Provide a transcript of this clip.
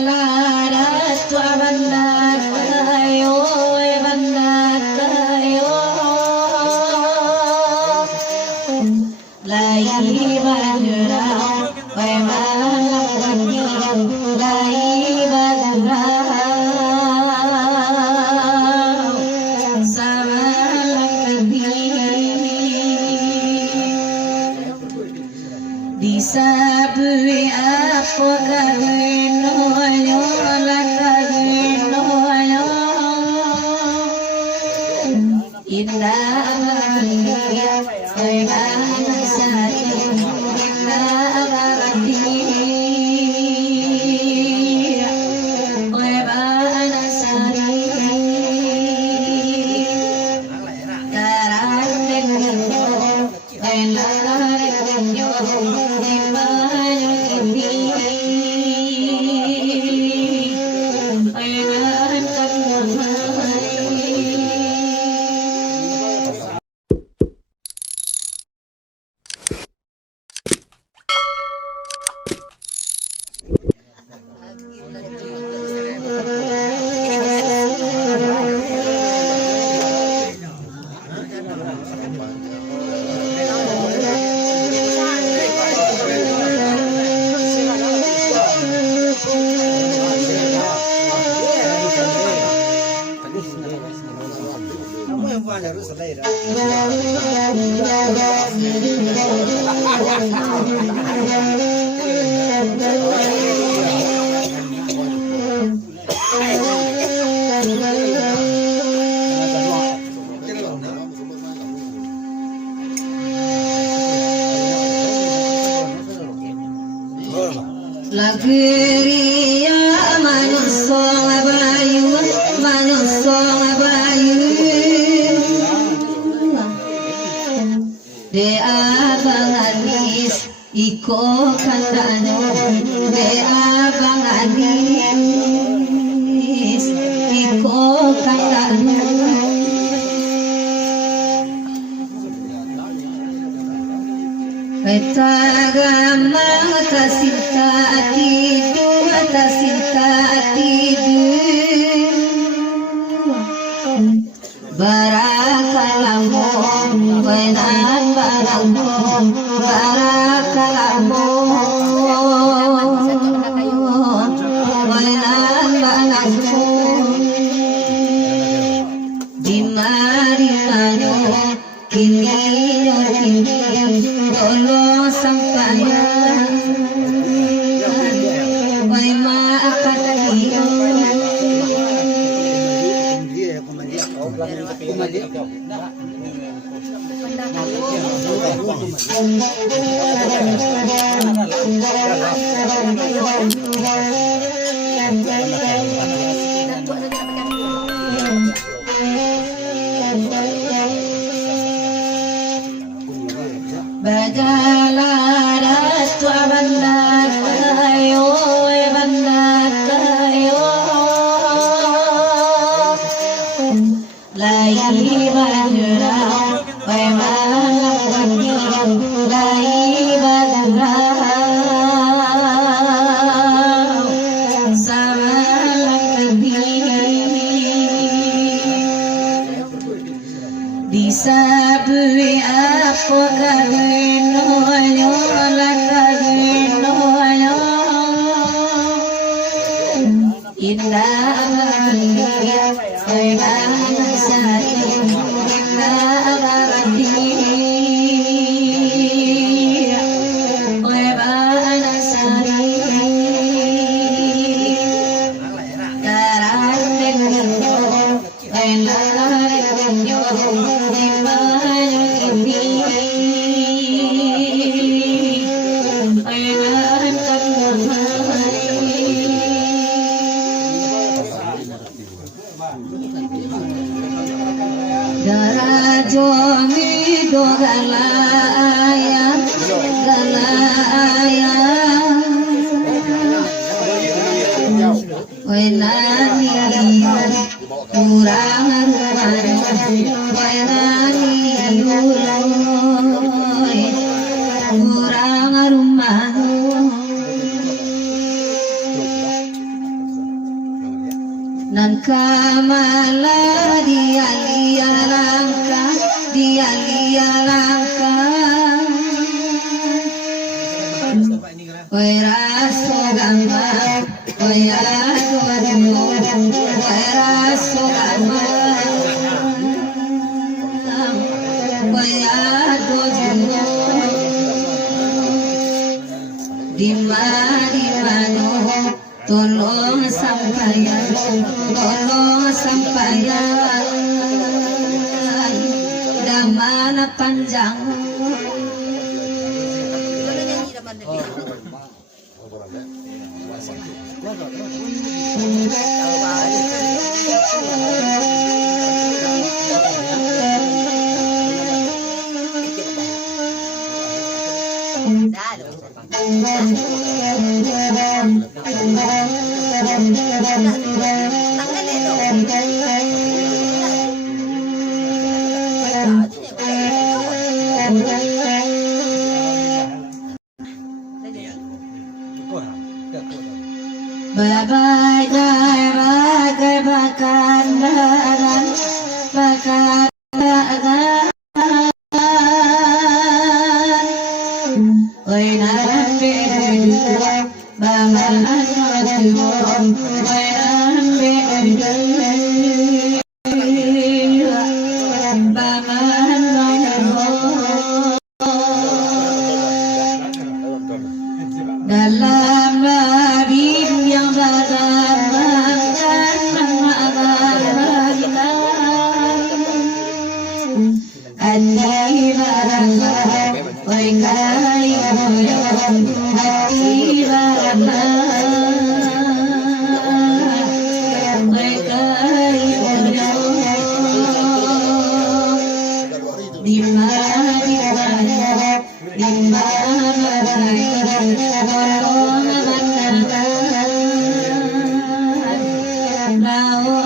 Badalaratu abandakayo, abandakayo. Lai badra, wai malakani, lai badra. Disabui apa kagenoyo la kagenoyo indah ayana sari indah ayana sari karandenyo ayana Lagria manusong abayu, manusong abayu. De abang anis iko kandano, de abang anis iko kandano. Betagama tasinta atidu, tasinta atidu. Barakalamu, benan baramu, barakalamu, benan baramu. Dimari-mari kini dolo sampayan, wai maakatiyo. Badalaratu abandakayo, abandakayo. Lai badra, wai malakani, lai badra. Disabui apa kagenoyo la kagenoyo indah ayana sari indah ayana sari karandenyo ayana Darajomi do galaya, galaya. Wainani kurang wainani kurang rumah. nan kamala dia langkah oi raso gamba oi aduh oi raso gamba oi aduh di mana tolong sampaikan damana panjang Bye-bye, bye-bye, bakaran, oi nambe baman oi nambe baman dalam barim yang Now